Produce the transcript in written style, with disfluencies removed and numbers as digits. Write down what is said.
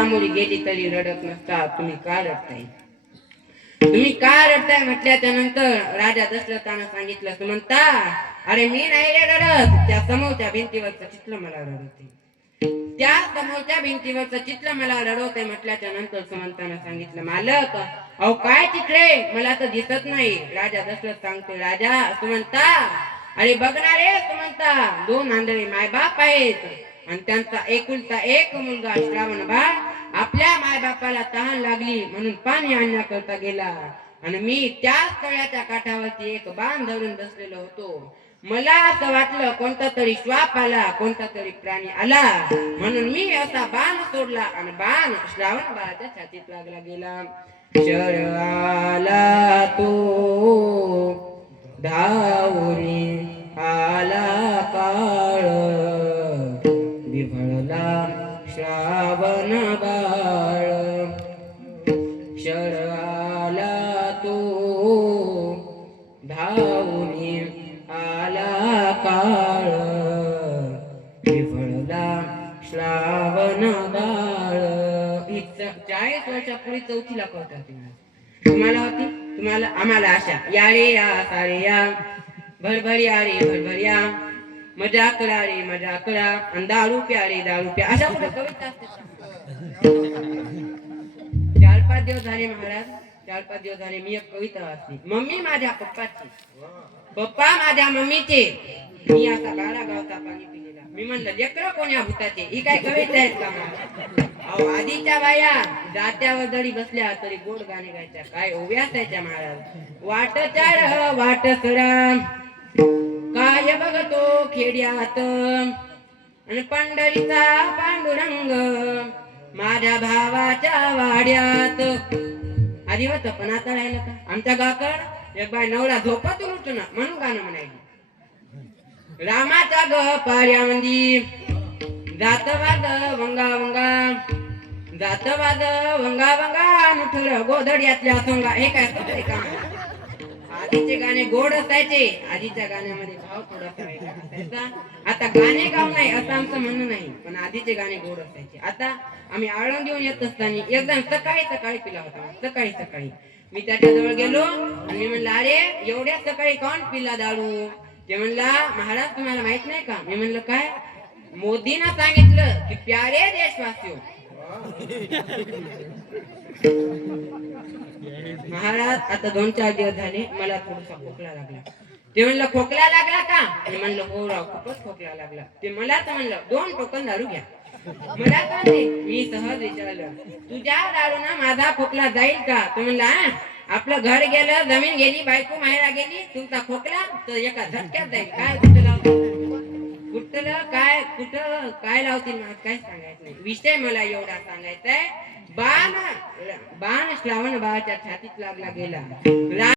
सामोरी गेली तरी रडत नसता. तुम्ही का रडताय? तुम्ही का रडताय म्हटल्याच्या नंतर राजा दशरथानं सांगितलं, सुमंता अरे मी नाही रे रडत, त्या समोरच्या भिंतीवरचं चित्र मला रडवते. त्या समोरच्या भिंतीवरचं चित्र मला रडवते म्हटल्याच्या नंतर सुमंतानं सांगितलं, मालक अहो काय चित्रे मला तर दिसत नाही. राजा दशरथ सांगतो, राजा सुमंता अरे बघणार रे सुमंता, दोन आंधळे मायबाप आहेत आणि त्यांचा एकुलता एक मुलगा श्रावण बाळ आपल्या मायबापाला तहान लागली म्हणून पाणी आणण्याकरता गेला आणि मी त्याच तळ्याच्या काठावरती एक बाण धरून बसलेलो होतो. मला असं वाटलं कोणता तरी श्वाप आला, कोणता तरी प्राणी आला म्हणून मी असा बाण सोडला आणि बाण श्रावण बाळाच्या छातीत लागला गेला. शर आला तो धावून आला काळ, विभळला श्रावण बाळ. शर आला तो धावून आला काळ, विभळला श्रावण बाळ. 40 वर्षापूर्वी चौथीला कळतात तुम्हाला होती, तुम्हाला आम्हाला अशा या रे या सारे या, भरभरिया रे भरभरिया, मजा करा रे मजा करा, आणि दारू प्या रे दारू प्या, अशा कुठे कविता असते. 4-5 दिवस झाले महाराज, 4-5 दिवस झाले मी एक कविता वाचली. मम्मी माझ्या पप्पाची, पप्पा माझ्या मम्मीचे, मी आता 12 गावचा पाणी पिलेला. मी म्हणलं लेकरं कोण्या भूताचे, ही काय कविता आहेत का मला? अहो आधीच्या बाया जात्यावर जरी बसल्या तरी गोड गाणे गायच्या, काय ओव्या असायच्या महाराज. वाट चार वाट सरा काय बघतो खेड्यात, आणि पंढरीचा पांडुरंग माझ्या भावाच्या वाड्यात. आधी होत पण आता राहिलं का? आमच्या गावाकड एक बाय नवरा झोपातून उठून म्हणून गाणं म्हणायची, रामाच्या ग पाऱ्यामंदी जात वाद वंगा वंगा, जात वाद वंगा वंगा, मुठलं गोधड्यातल्या सोंगा. हे काय का? आधीचे गाणे गोड असायचे, आधीच्या गाण्यामध्ये भाव थोडासा वेगळा असायचा. आता गाणे गाव नाही असं आमचं म्हणणं नाही, पण आधीचे गाणे गोड असायचे. आता आम्ही आळंद घेऊन येत असताना एकदम सकाळी पिला होता, सकाळी मी त्याच्याजवळ गेलो आणि मी म्हणलं, अरे एवढ्या सकाळी कोण पिला दारू? ते म्हणला, महाराज तुम्हाला माहित नाही का? मी म्हणलं काय? मोदीनं सांगितलं की प्यारे देशवासियो. महाराज आता 2-4 दिवस झाले मला थोडासा खोकला लागला. ते म्हणलं खोकला लागला का? मी म्हणलं हो राव खूपच खोकला लागला. ते मला तर म्हणलं 2 टोकन दारू घ्या. मला का नाही? मी सहज विचारलं, तुझ्या दारूनं माझा खोकला जाईल का? तो म्हणला आपलं घर गेलं, जमीन गेली, बायको माहेरा गेली, तुमचा खोकला तर एका झटक्यात जाईल. काय कुठं काय लावतील मला काय सांगायचं नाही. विषय मला एवढा सांगायचा आहे, बाण श्रावण बाळाच्या छातीत लागला गेला.